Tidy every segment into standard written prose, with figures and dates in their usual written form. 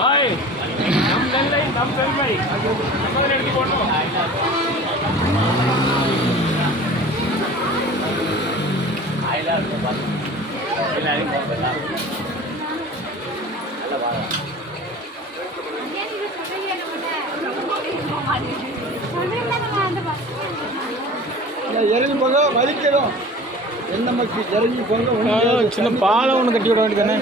பாய் நம் நெல்லை நம் பெருமை அது நம்ம எடுத்து போடணும். இறங்கி போங்க வலிக்கிறோம். என்ன மக்கள் இறங்கி போங்க. சின்ன பாலம் ஒன்று கட்டி விட வேண்டியதானே.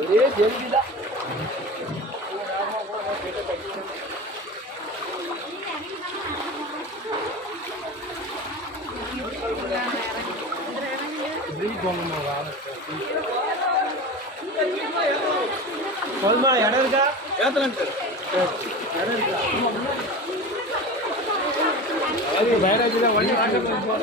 ஒரே ஜெல்திதான். இடம் இருக்கா? இடம் இருக்கா? பயராஜில வண்டி என்னப்பா